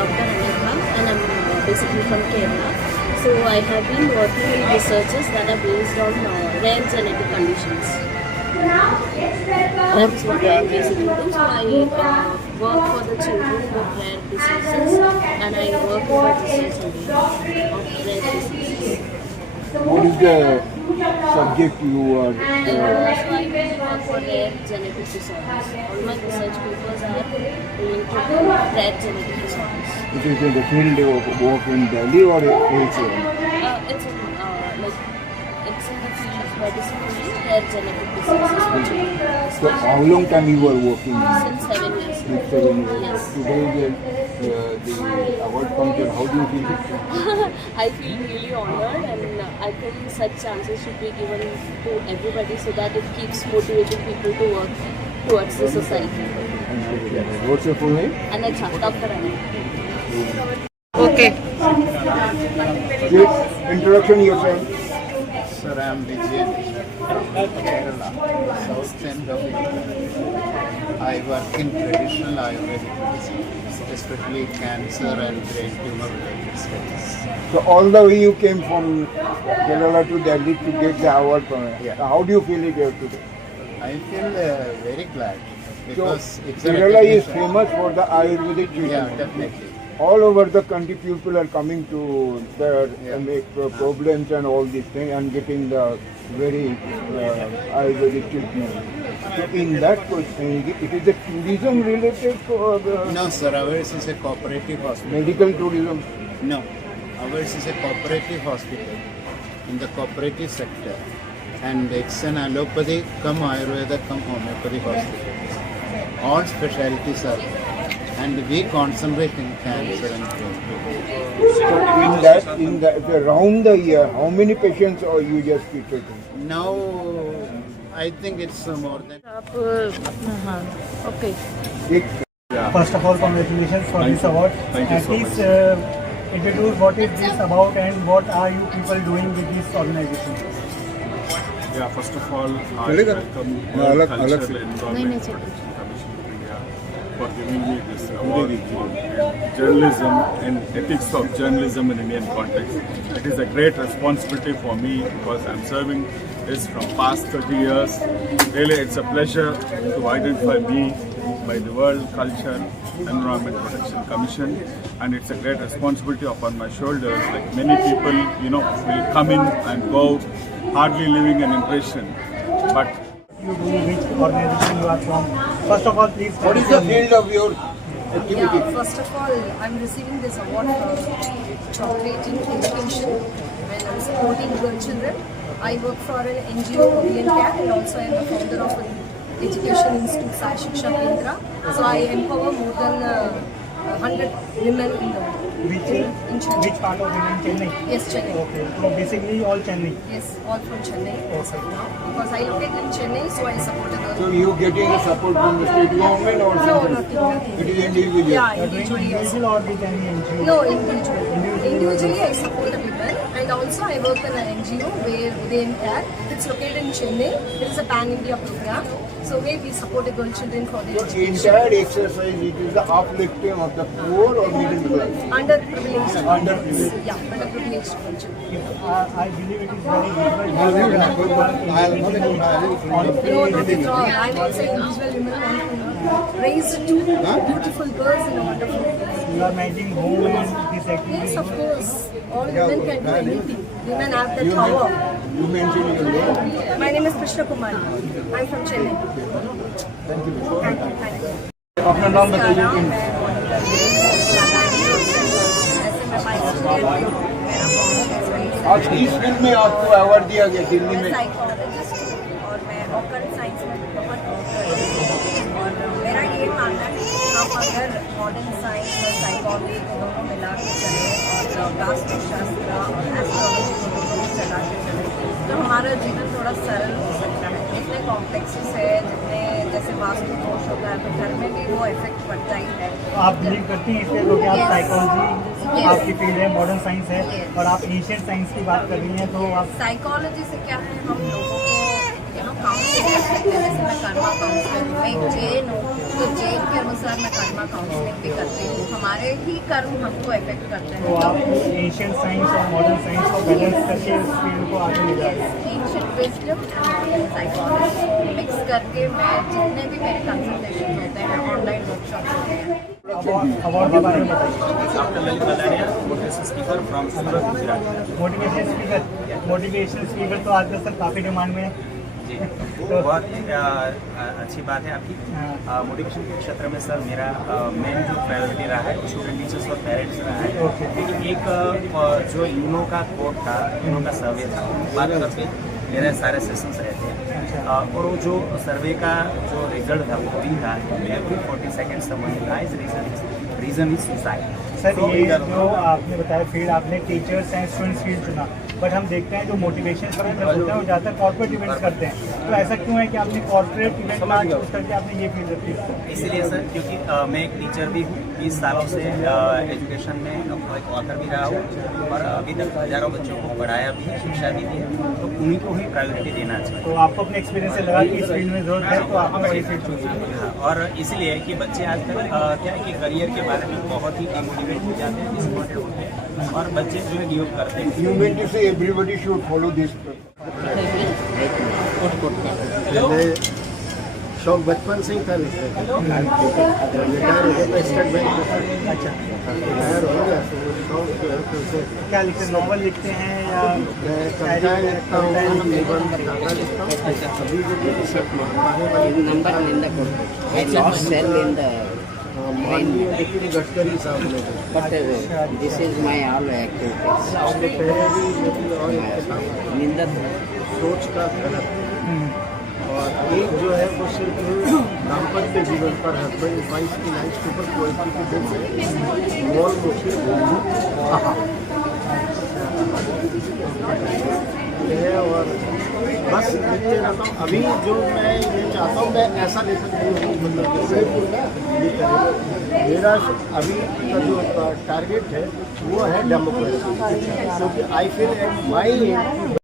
Dr. Anekha, and I'm basically from Kerala. So I have been working in researches that are based on rare genetic conditions. That's what I basically do. So I work for the children with rare diseases, and I work for research of rare diseases. What is the subject you are? So I mainly work for rare genetic disorders. All my research papers are related to rare genetic disorders. It is in the field of work in Delhi or elsewhere? It's in it's in the field of medicine only, rare genetic diseases for children. So how long time you were working? Since 7 years. Since 7 years. Yes. Today the award counter, how do you feel? I feel really honored, and I think such chances should be given to everybody so that it keeps motivating people to work towards the society. What's your full name? Anekha, Dr. Anekha. Okay. Please introduction yourself. Sir, I am Vijay Kerala, south end of India. I work in traditional Ayurvedic medicine, especially cancer and brain tumor related studies. So all the way you came from Kerala to Delhi to get the award from it. Yeah. So how do you feel it here today? I feel very glad because So it's a Kerala is recognition. famous for the Ayurvedic treatment. Yeah, definitely. All over the country people are coming to there Yeah. and make problems and all these things and getting the very Ayurvedic treatment. So in that question, it is a tourism related No, sir, ours is a cooperative hospital. medical tourism. No, ours is a cooperative hospital in the cooperative sector. And it's an allopathy, come Ayurveda, come homeopathy hospital. All specialties are there. And we concentrate in cancer and brain tumor. So in that around the year, how many patients are you just treated? Now, I think it's more than. Okay. First of all, congratulations for this award. Thank you And so please introduce what is this about and what are you people doing with this organization? Yeah, first of all, I welcome World Cultural Environment Protection Commission of India for giving me this award for journalism and ethics of journalism in Indian context. It is a great responsibility for me because I'm serving this from past 30 years. Really, it's a pleasure to identify me by the World Culture Environment Protection Commission, and it's a great responsibility upon my shoulders. Like many people, will come in and go, hardly leaving an impression. But You do which organization you are from? First of all, please. What is the field of your activity? Yeah, first of all, I'm receiving this award for chocolate in education when I'm supporting girl children. I work for an NGO, Korean Cat, and also I'm the founder of an education institute, Sai Shiksha Kendra. So I empower more than 100 women in the Which Chennai. which part of India? Chennai. Yes, Chennai. Okay. So basically all Chennai. Yes, all from Chennai as of now. Because I located in Chennai, so I support a So girl. you getting a support from the state government or No, something? nothing. It is individual. Yeah, You are doing individually I individual or with any NGO? No, individually. Individually, I support the women, and also I work in an NGO where they care. It's located in Chennai. It is a pan-India program. So where we support the girl children for their So education. entire exercise, it is the uplifting of the poor or middle class? Underprivileged. Underprivileged. Yeah, underprivileged girl children. I believe it is very difficult. No, not at all. I'm also individual women want to raise two beautiful girls in a wonderful place. You are managing home and this activity. Yes, of course. All women can do anything. Women have that power. You mentioned your name. My name is Krishna Kumar. I'm from Chennai. Thank you. Thank you. अपना नाम बताइए कि आज किस field में आपको award दिया गया दिल्ली में? साइकोलॉजिस्ट और मैं ऑकल्ट साइंस में बहुत और मेरा ये मानना है कि हम अगर मॉडर्न साइंस और साइकोलॉजी दोनों को मिला के चले और वास्तुशास्त्र और एस्ट्रोलॉजी को दोनों को चला के चले तो हमारा जीवन थोड़ा सरल हो सकता है। जितने कॉम्प्लेक्सेस है, जितने जैसे वास्तु दोष होता है तो घर में भी वो इफेक्ट पड़ता ही है। आप बिलीव करती हैं इसलिए क्योंकि आप Yes. Psychology Yes. आपकी फील्ड है, मॉडर्न साइंस है Yes. और आप एशियन साइंस की बात कर रही हैं तो आप साइकोलॉजी से क्या है, हम लोगों को काउंसलिंग कर सकते हैं। जैसे मैं कर्मा काउंसलर हूँ, मैं एक जैन हूँ, तो जैन के अनुसार मैं कर्मा काउंसलिंग भी करती हूँ। हमारे ही कर्म हमको इफेक्ट करते तो हैं। आप एशियन साइंस और मॉडर्न साइंस को बैलेंस करके इस फील्ड को आगे ले जा रहे हैं। Ancient wisdom and psychology mix करके मैं जितने भी मेरे कंसल्टेशन होते हैं, ऑनलाइन वर्कशॉप होते हैं। अवार्ड के बारे में बताइए। Doctor Lalit Badaniya, motivation speaker from Surat, Gujarat. Motivational speaker तो आजकल सर काफ़ी डिमांड में है। जी, बहुत अच्छी बात है आपकी। मोटिवेशन के क्षेत्र में सर मेरा मेन जो प्रायोरिटी रहा है स्टूडेंट, टीचर्स और पेरेंट्स रहा है। क्योंकि एक जो यूनो का कोड था, यूनो का सर्वे था, बात करके मेरे सारे सेशंस रहते हैं और वो जो सर्वे का जो रिजल्ट था वो भी था every 40 seconds someone dies, reason is suicide. Sir ये जो आपने बताया फील्ड, आपने टीचर्स एंड स्टूडेंट्स फील्ड चुना, बट हम देखते हैं जो मोटिवेशन स्पीकर होते हैं वो ज़्यादातर कॉर्पोरेट इवेंट्स करते हैं, तो ऐसा क्यों है कि आपने कॉर्पोरेट इवेंट ना चूज करके आपने ये फील्ड रखी? इसलिए सर क्योंकि मैं एक टीचर भी हूँ, 20 सालों से एजुकेशन में एक ऑथर भी रहा हूँ और अभी तक हज़ारों बच्चों को पढ़ाया भी है, शिक्षा भी दी है, तो उन्हीं को ही प्रायोरिटी देना चाहिए। तो आपको अपने एक्सपीरियंस से लगा कि इस फील्ड में जरूरत है, तो आपने वही फील्ड चूज किया। और इसलिए कि बच्चे आजकल क्या है कि करियर के बारे में बहुत ही डिमोटिवेट हो जाते हैं, डिसमोटिवेट होते हैं और बच्चे जो है गिव अप करते हैं। You mean to say everybody should follow this? पहले शौक बचपन से ही था लिखने का। रिटायर हो गया तो स्टेट बैंक में। अच्छा, रिटायर हो गया तो वो शौक जो है फिर से क्या लिखते हैं, नॉवल लिखते हैं या मैं कविताएं लिखता हूँ, निबंध गाना लिखता हूँ। अभी जो मेरी सब महात्मा I lost cell in the माननीय नितिन गडकरी साहब ने जो but this is my all activities. उसके पहले भी मेरी और एक किताब निंदक सोच का गलत, और एक जो है वो सिर्फ दाम्पत्य जीवन पर हस्बैंड वाइफ की लाइफ के ऊपर क्वालिटी के बेस मॉल मुख्य है। और बस लिखते रहता हूँ। अभी जो मैं ये चाहता हूँ, मैं ऐसा लेखक नहीं हूँ, मतलब जैसे ये करें। मेरा अभी का जो टारगेट है वो है डेमोक्रेसी, क्योंकि आई फील एट माई